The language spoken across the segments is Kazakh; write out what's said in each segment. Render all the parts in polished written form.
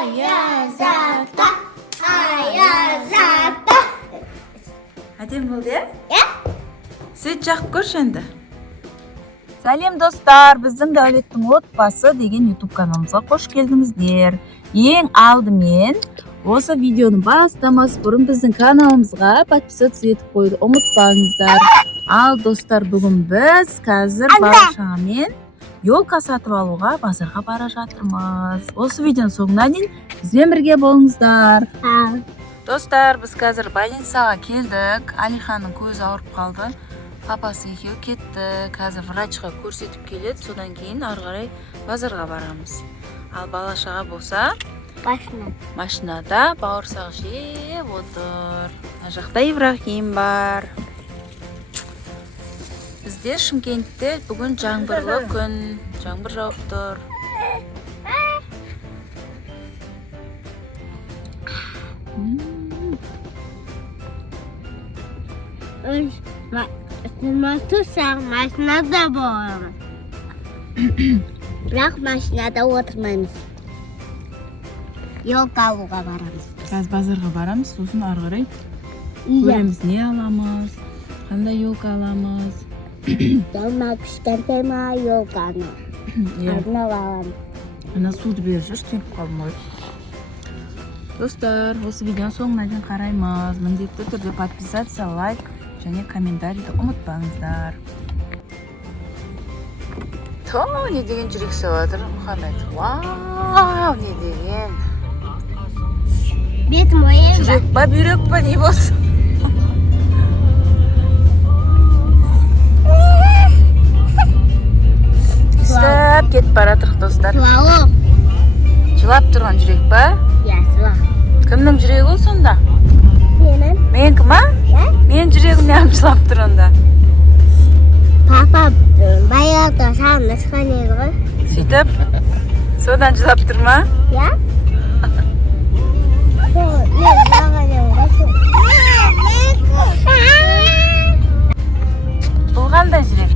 Аяз ата, Аяз ата. Әдем болды, е? Е? Свет жақып көрші енді. Сәлем достар, біздің Дәулеттің отбасы деген YouTube каналымызға қош келдіңіздер. Ең алдымен осы видеоны бастамас бұрын біздің каналымызға подписаться етіп қойды, ұмытпаңыздар. Ал достар, бүгін біз қазір бала-шағамен елка сатып алуға базарға бара жатырмыз. Осы видеоның соңына дейін бізбен бірге болыңыздар. Достар, біз қазір больницаға келдік. Алиханның көзі ауырып қалды. Папасы екеуі кетті. Қазір врачқа көрсетіп келеді. Содан кейін ары қарай базарға барамыз. Ал бала-шаға болса машинада бауырсақ жеп отыр. Ана жақта Ибрахим бар. Бізде Шымкентте бүгін жаңбырлы күн. Жаңбыр жауып тұр. Тұрсақ машинада боламыз. Бірақ машинада отырмаймыз. Елка алуға барамыз. Қазір базарға барамыз, сосын ары қарай көреміз, не аламыз, қандай елка аламыз. Долма кішкентай ма елканы. Арнап аламыз. Ана суды беріп жүр, теміп қалдым ғой. Достар, осы видеоның соңына дейін қараймыз. Міндетті түрде подписаться, лайк және комментарийді ұмытпаңыздар. Не деген жүрек соғадыр, Мұхаммед. Вау, не деген. Бетім ойын. Жүрек па, бүйрек па, не болсын? Үстіп кетіп баратырық, достар. Суалық. Жылап тұрған жүрек па? Я, суақ. Кімнің жүрегі ол сонда? Сенің? Менікі ма? Мен жүрегім неғым жылап тұр онда. Папа баяғыда саған нұсқан еді ғой. Сөйтіп, содан жылап тұр ма? Я? Бұл қандай жүрек?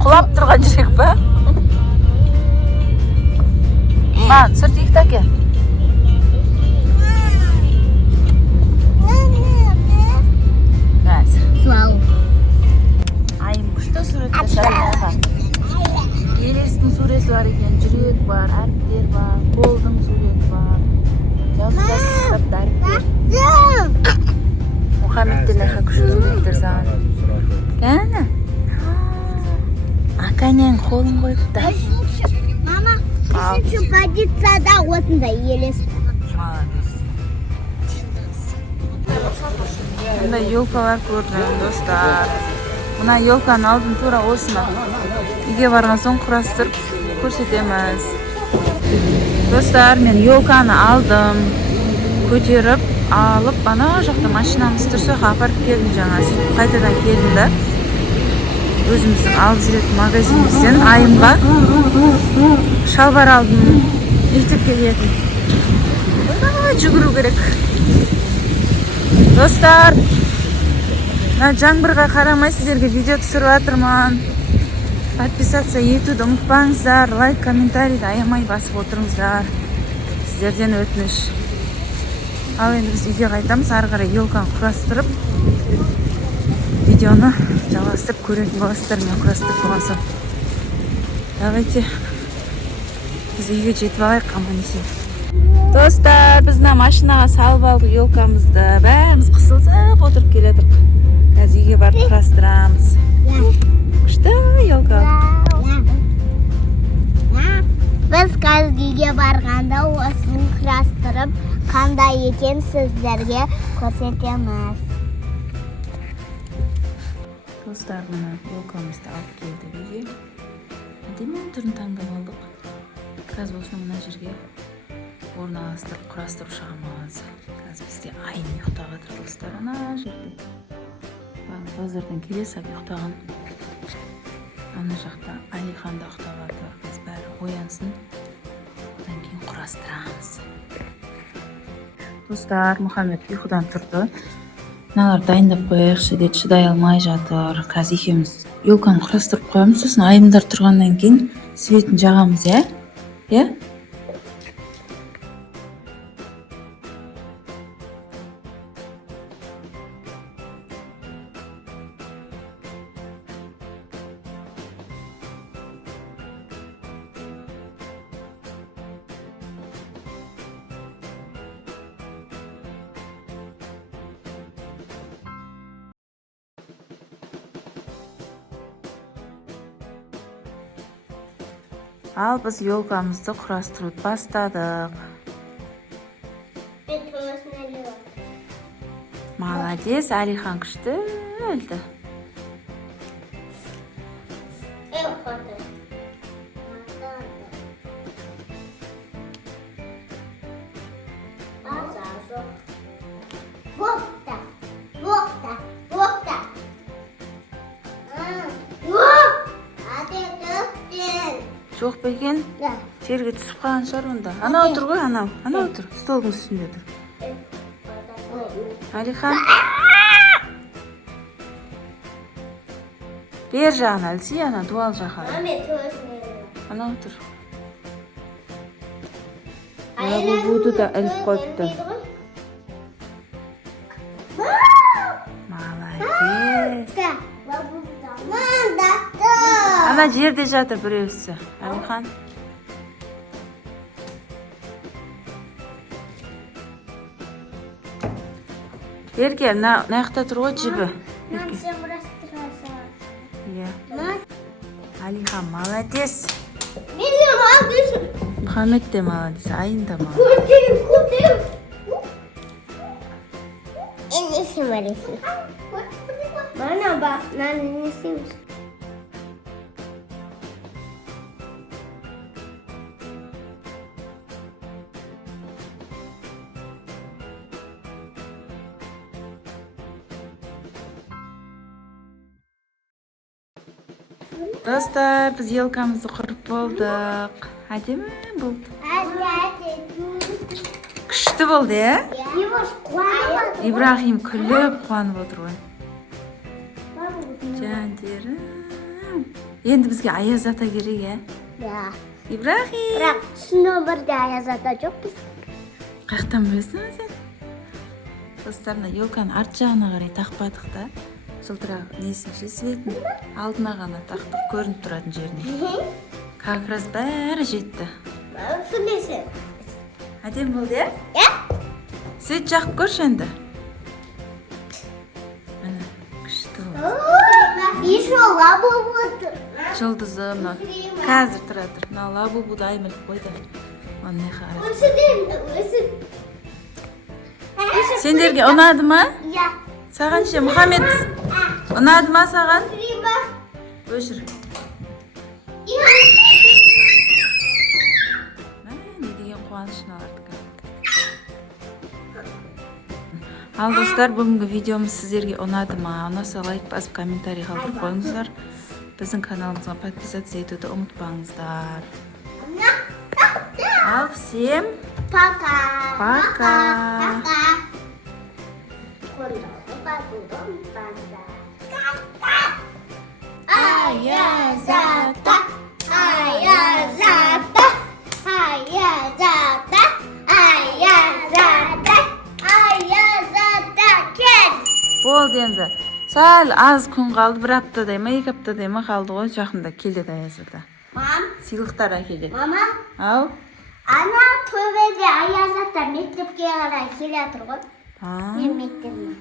Құлап тұрған жүрек па? Маған, сүртейік тәке. Елестің суреті бар екен, жүрек бар, әріптер бар, қолдың суреті бар. Жазуда сызып әріптер. Мұхаммедтен ақа күшті суреттер саған. Кәні? Аканен қолын қойыпты. Мама, үшінші позицияда осындай елес. Молодец. Бұндай елкалар көрдім, достар. Мына елканы алдым тура осыны. Үйге барған соң құрастырып көрсетеміз. Достар, мен елканы алдым. Көтеріп, алып, ана жақта машинамыз тұрса апарып келдім жаңа. Сөйтіп қайтадан келдім да. Өзіміздің алып жүретін магазинімізден айымға шалбар алдым. Мектепке келдім. Жүгіру керек. Достар, жаңбырға қарамай сіздерге видео түсіріп жатырмын. Подписаться етуді ұмытпаңыздар, лайк, комментарийді аямай басып отырыңыздар. Сіздерден өтініш. Ал енді біз үйге қайтамыз, ары қарай елканы құрастырып, видеоны жалғастырып көретін боласыздар. Мен құрастырып болған соң. Давайте біз үйге жетіп алайық, аман-есен. Достар, біз машинаға салып алдық елкамызды. Бәріміз қысылсып отырып келедік. Қазір үйге барып құрастырамыз. Күшті елка. Біз қазір үйге барғанда осыны құрастырып, қандай екен сіздерге көрсетеміз. Достар, мына елкамызды алып келдік үйге. Әдемі түрін таңдап алдық. Қазір осыны мына жерге орналастырып құрастырып шығамыз. Қазір бізде айын ұйықтап жатыр, достар, ана жерде. Базардан келе сап ұйықтаған. Ана жақта Алихан да ұйықтап жатыр. Біз бәрі оянсын. Одан кейін құрастырамыз. Достар, Мұхаммед ұйқыдан тұрды. Мыналар дайындап қояйықшы деді, шыдай алмай жатыр. Қазір екеуміз елканы құрастырып қоямыз. Сосын айымдар тұрғаннан кейін светін жағамыз, е? Ал біз елкамызды құрастыруды бастадық. Мен төсін әлі. Молодец, Алихан күшті өлді. Ходы. Бокта. Бокта. Бокта. Жоқ па екен? Да. Жерге түсіп қалған шығар онда. Ана отыр ғой, анау. Ана отыр. Столдың үстінде тұр. Алихан. Бер жағына ілсей, ана дуал жаққа. Мен төсін әлі. Ана отыр. Лабубуды да іліп қойыпты. Молодец. Ана жерде жатыр біреусі. Алихан. Ерке, наяқта тұр ғой жібі. Мам, сен бұрастырасың. Иә. Алихан, молодец. Мен де молодец. Мұхаммед де молодец, Айын да молодец. Көтер. Енесі молодец. Бана бақ, нан енесіміз. Достар, біз елкамызды құрып болдық. Әдемі болды. Күшті болды, е? Ибрахим күліп қуанып отыр ғой. Жандерім. Енді бізге аяз ата керек, е? Да. Ибрахим. Бірақ түсіну бірде аяз ата жоқпыз. Қаяқтан білесің сен? Достар, мына елканың арт жағына қарай тақпадық та. Жылтырақ несінше светін алдына ғана тақтық, көрініп тұратын жеріне. Как раз бәрі жетті. Түсінесің. Әдем болды, е? Е? Свет жақып көрші енді. Міне, күшті болды. Еще лабубу. Жұлдызы, мына қазір тұра тұр. Мына лабубуды аймылып қойды. Оны не қарады. Өсі. Сендерге ұнады ма? Я. Саған ше, Мұхаммед, ұнады ма саған? Өшір. Не деген қуанышын алардық. Ал достар, бүгінгі видеомыз сіздерге ұнады ма? Ұнаса лайк басып комментарий қалдырып қойыңыздар. Біздің каналымызға подписаться етуді ұмытпаңыздар. Ал всем Пока. пока. Аязата, аязата, аязата, аязата, аязата кел. Болды енді. Сәл аз күн қалды, бір аптадай ма, 2 аптадай ма қалды ғой, жақында келеді аяз ата. Мам, Сыйлықтар әкеледі. мама, Ау? ана төбеде аяз ата мектепке қарай келе жатыр ғой. А. Мен мектебіме.